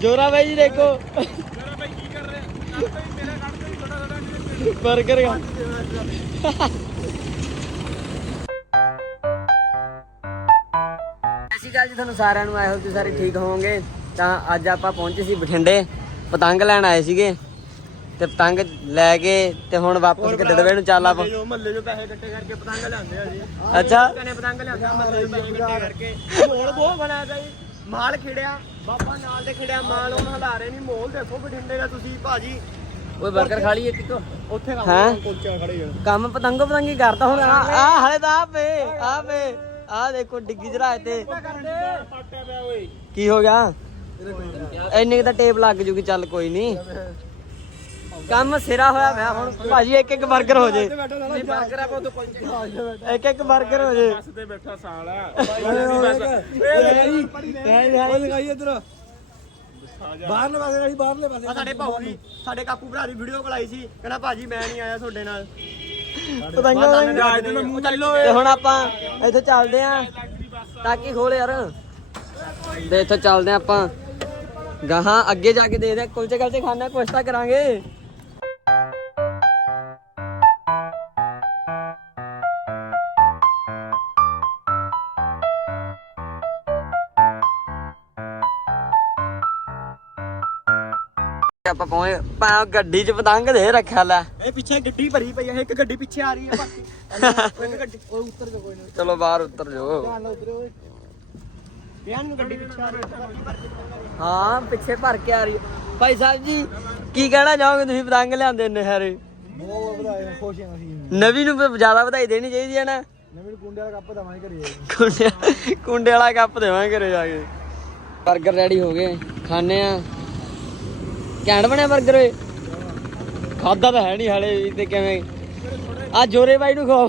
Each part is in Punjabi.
ਜੋਰਾ ਬਾਈ ਜੀ ਦੇਖੋ। ਮੇਰਾ ਬਾਈ ਕੀ ਕਰ ਰਿਹਾ? ਮੇਰਾ ਕੱਢ ਬਈ ਥੋੜਾ ਥੋੜਾ ਬਰਗਰ ਖਾ। ਅਸੀਂ ਗੱਲ ਜੀ ਤੁਹਾਨੂੰ ਸਾਰਿਆਂ ਨੂੰ ਆਏ ਹੋ ਤੁਸੀਂ ਸਾਰੇ ਠੀਕ ਹੋਵੋਗੇ? ਤਾਂ ਅੱਜ ਆਪਾਂ ਪਹੁੰਚੇ ਸੀ ਬਠਿੰਡੇ ਪਤੰਗ ਲੈਣ ਆਏ ਸੀਗੇ। ਤੇ ਪਤੰਗ ਲੈ ਕੇ ਤੇ ਹੁਣ ਵਾਪਸ ਕਿੱਦੜਵੇ ਨੂੰ ਚੱਲ ਆਪਾਂ। ਜੋ ਮਹੱਲੇ ਜੋ ਪੈਸੇ ਇਕੱਠੇ ਕਰਕੇ ਪਤੰਗ ਲਿਆਉਂਦੇ ਆ ਜੀ। ਅੱਛਾ। ਕਨੇ ਪਤੰਗ ਲਿਆਉਂਦੇ ਆ ਮਹੱਲੇ ਜੋ ਪੈਸੇ ਇਕੱਠੇ ਕਰਕੇ। ਮੋਲ ਬਹੁਤ ਬਣਾਇਆ ਜੀ। ਮਾਲ ਖਿੜਿਆ। ਬਾਬਾ ਨਾਲ ਦੇ ਖਿੜਿਆ ਮਾਲ ਹੁਣ ਹਲਾ ਰਹੇ ਨਹੀਂ ਮੋਲ ਦੇਖੋ ਬਠਿੰਡੇ ਦਾ ਤੁਸੀਂ ਭਾਜੀ। ਓਏ ਬਰਗਰ ਖਾ ਲਈਏ ਕਿਤੋਂ? ਉੱਥੇ ਹੈਂ? ਕੋਚਾ ਖੜੇ ਆ ਕੰਮ ਪਤੰਗੋ ਪਤੰਗੀ ਕਰਦਾ ਹੁਣ ਆ ਆ ਹਲੇ ਤਾਂ ਆ ਪੇ ਆ ਪੇ ਆ ਦੇਖੋ ਡਿੱਗੀ ਜਰਾ ਤੇ ਪਾਟਿਆ ਪਿਆ ਓਏ। ਕੀ ਹੋ ਗਿਆ? ਇੰਨੇ ਕੁ ਤਾਂ ਟੇਪ ਲੱਗ ਜੂਗੀ ਚੱਲ ਕੋਈ ਨਹੀਂ ਕੰਮ ਸਿਰਾ ਹੋਇਆ ਮੈਂ ਹੁਣ। ਭਾਜੀ ਇੱਕ ਇੱਕ 버ਗਰ ਹੋ ਜੇ। ਨਹੀਂ ਬਰਗਰ ਆਪਾਂ ਤੋਂ ਕੋਈ ਇੱਕ ਇੱਕ 버ਗਰ ਹੋ ਜੇ। ਬੱਸ ਤੇ ਬੈਠਾ ਸਾਲ ਆ। ਲਗਾਈ ਇਧਰ। ਬਾਹਰਲੇ ਪਾਸੇ ਨਹੀਂ ਬਾਹਰਲੇ ਪਾਸੇ ਸਾਡੇ ਭਾਊ ਦੀ ਸਾਡੇ ਕਾਕੂ ਭਰਾ ਦੀ ਵੀਡੀਓ ਕੋਲ ਆਈ ਸੀ। ਕਹਿੰਦਾ ਭਾਜੀ ਮੈਂ ਨਹੀਂ ਆਇਆ ਤੁਹਾਡੇ ਨਾਲ। ਪਤੰਗਾਂ ਮੂੰਹ ਚੱਲੋ ਤੇ ਹੁਣ ਆਪਾਂ ਇੱਥੋਂ ਚੱਲਦੇ ਆਂ। ਤਾਕੀ ਖੋਲ ਯਾਰ। ਤੇ ਇੱਥੋਂ ਚੱਲਦੇ ਆਂ ਆਪਾਂ। ਗਾਹਾਂ ਅੱਗੇ ਜਾ ਕੇ ਦੇਖਦੇ ਆਂ। ਕੁਲਚੇ ਕਲਚੇ ਖਾਣਾ ਕੁਛ ਤਾਂ ਕਰਾਂਗੇ। ਆਪਾਂ ਪਹੁੰਚ ਪਾ ਗੱਡੀ 'ਚ ਪਤੰਗ ਦੇ ਰੱਖਿਆ ਲੈ। ਇਹ ਪਿੱਛੇ ਗੱਡੀ ਭਰੀ ਪਈ ਹੈ ਇੱਕ ਗੱਡੀ ਪਿੱਛੇ ਆ ਰਹੀ ਹੈ ਬਾਕੀ। ਇੱਕ ਗੱਡੀ ਉਹ ਉੱਤਰ ਜਾ ਕੋਈ ਨਾ। ਚਲੋ ਬਾਹਰ ਉਤਰ ਜਾਓ। ਧਿਆਨ ਨਾਲ ਉਤਰੋ ਓਏ। ਬਿਆਨ ਨੂੰ ਗੱਡੀ ਪਿੱਛੇ ਆ ਰਹੀ ਹੈ ਹਾਂ ਪਿੱਛੇ ਭਰ ਕੇ ਆ ਰਹੀ ਹੈ। ਭਾਈ ਸਾਹਿਬ ਜੀ ਕੀ ਕਹਿਣਾ ਚਾਹੋਗੇ ਤੁਸੀਂ ਪਤੰਗ ਲਿਆਂਦੇ ਨੇ ਹਾਰੇ ਬਹੁਤ ਵਧਾਇਆ ਖੁਸ਼ ਹਾਂ ਅਸੀਂ। ਨਵੀਂ ਨੂੰ ਵੀ ਜ਼ਿਆਦਾ ਵਧਾਈ ਦੇਣੀ ਚਾਹੀਦੀ ਹੈ ਨਾ? ਨਵੇਂ ਕੁੰਡੇ ਵਾਲਾ ਕੱਪ ਦਵਾਂਗੇ ਘਰੇ ਕੁੰਡੇ ਕੁੰਡੇ ਵਾਲਾ ਕੱਪ ਦੇਵਾਂਗੇ ਘਰੇ ਜਾ ਕੇ। 버ਗਰ ਰੈਡੀ ਹੋ ਗਏ ਖਾਣੇ ਆ ਘੈਂਟ ਬਣਿਆ 버ਗਰ ਓਏ ਖਾਦਾ ਤਾਂ ਹੈ ਨਹੀਂ ਹਾਲੇ ਵੀ ਤੇ ਕਿਵੇਂ। ਆ ਜੋਰੇ ਬਾਈ ਨੂੰ ਖਵਾਓ।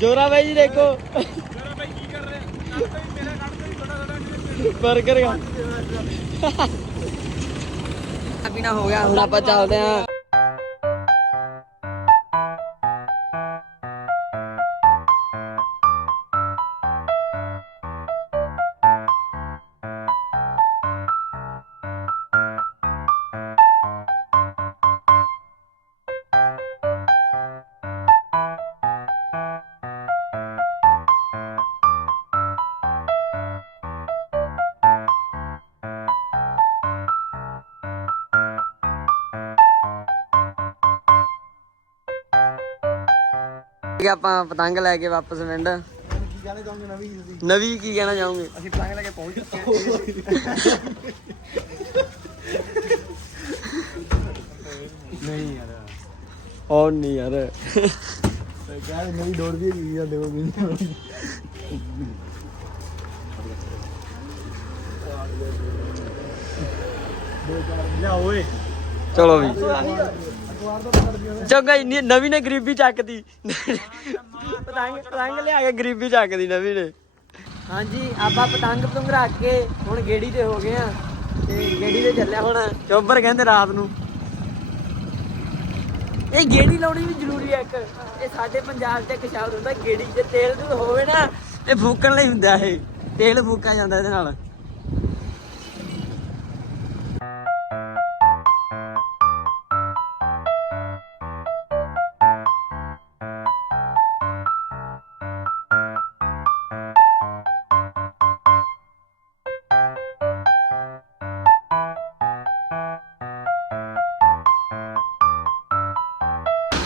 ਜੋਰਾ ਬਾਈ ਜੀ ਦੇਖੋ। ਮੇਰਾ ਬਾਈ ਕੀ ਕਰ ਰਿਹਾ 버ਗਰ ਖਾ ਪੀਣਾ ਹੋ ਗਿਆ। ਹੁਣ ਆਪਾਂ ਚੱਲਦੇ ਆਂ। ਕਿ ਆਪਾਂ ਪਤੰਗ ਲੈ ਕੇ ਵਾਪਸ ਪਿੰਡ। ਕੀ ਕਹਿਣਾ ਚਾਹੁੰਗੇ ਨਵੀਂ ਤੁਸੀਂ ਨਵੀਂ ਕੀ ਕਹਿਣਾ ਚਾਹੋਗੇ? ਅਸੀਂ ਪਤੰਗ ਲੈ ਕੇ ਪਹੁੰਚ ਚੁੱਕੇ ਹਾਂ। ਨਹੀਂ ਯਾਰ। ਔਰ ਨਹੀਂ ਯਾਰ। ਯਾਰ ਨਵੀਂ ਦੌੜ ਵੀ ਹੈਗੀ ਆ ਦੇਖੋ ਵੀ ਲਿਆ ਓਏ। ਚਲੋ ਵੀ। ਚੰਗਾ ਇੰਨੀ ਨਵੀਂ ਨੇ ਗਰੀਬੀ ਚੱਕਦੀ। ਪਤੰਗ ਪਤੰਗ ਲਿਆ ਕੇ ਗਰੀਬੀ ਚੱਕਦੀ ਨਵੀਂ ਨੇ। ਹਾਂਜੀ ਆਪਾਂ ਪਤੰਗ ਪਤੰਗ ਰੱਖ ਕੇ ਹੁਣ ਗੇੜੀ ਤੇ ਹੋ ਗਏ ਆ। ਤੇ ਗੇੜੀ ਤੇ ਚੱਲਿਆ ਹੁਣ। ਚੋਬਰ ਕਹਿੰਦੇ ਰਾਤ ਨੂੰ। ਇਹ ਗੇੜੀ ਲਾਉਣੀ ਵੀ ਜ਼ਰੂਰੀ ਹੈ ਇੱਕ। ਇਹ ਸਾਡੇ ਪੰਜਾਬ 'ਚ ਇੱਕ ਸ਼ਬਦ ਹੁੰਦਾ ਗੇੜੀ ਜੇ ਤੇਲ ਤੂੰ ਹੋਵੇ ਨਾ ਇਹ ਫੂਕਣ ਲਈ ਹੁੰਦਾ ਇਹ। ਤੇਲ ਫੂਕਿਆ ਜਾਂਦਾ ਇਹਦੇ ਨਾਲ।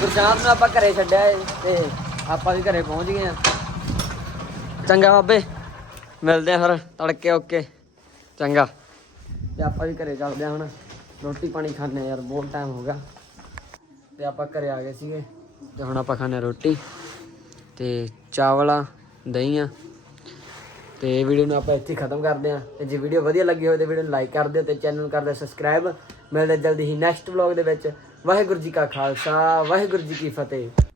ਗੁਰਸ਼ਾਮ ਨੂੰ ਆਪਾਂ ਘਰੇ ਛੱਡਿਆ ਏ ਤੇ ਆਪਾਂ ਵੀ ਘਰੇ ਪਹੁੰਚ ਗਏ ਆ। ਚੰਗਾ ਬਾਬੇ, ਮਿਲਦੇ ਆ ਫਿਰ, ਤੜਕੇ ਓਕੇ। ਚੰਗਾ। ਤੇ ਆਪਾਂ ਵੀ ਘਰੇ ਚੱਲਦੇ ਆ ਹੁਣ। ਰੋਟੀ ਪਾਣੀ ਖਾਣੇ ਯਾਰ, ਬਹੁਤ ਟਾਈਮ ਹੋ ਗਿਆ। ਤੇ ਆਪਾਂ ਘਰੇ ਆ ਗਏ ਸੀਗੇ, ਤੇ ਹੁਣ ਆਪਾਂ ਖਾਣੇ ਰੋਟੀ ਤੇ ਚਾਵਲਾ ਦਹੀਂ ਆ ਤੇ ਵੀਡੀਓ ਨੂੰ ਆਪਾਂ ਇੱਥੇ ਖਤਮ ਕਰਦੇ ਆ। ਤੇ ਜੇ ਵੀਡੀਓ ਵਧੀਆ ਲੱਗੀ ਹੋਵੇ ਤੇ ਵੀਡੀਓ ਨੂੰ ਲਾਈਕ ਕਰ ਦਿਓ ਤੇ ਚੈਨਲ ਨੂੰ ਕਰ ਦਿਓ ਸਬਸਕ੍ਰਾਈਬ ਮਿਲਦੇ ਜਲਦੀ ਹੀ ਨੈਕਸਟ ਵਲੌਗ ਦੇ ਵਿੱਚ। ਵਾਹਿਗੁਰੂ ਜੀ ਕਾ ਖਾਲਸਾ, ਵਾਹਿਗੁਰੂ ਜੀ ਕੀ ਫਤਿਹ।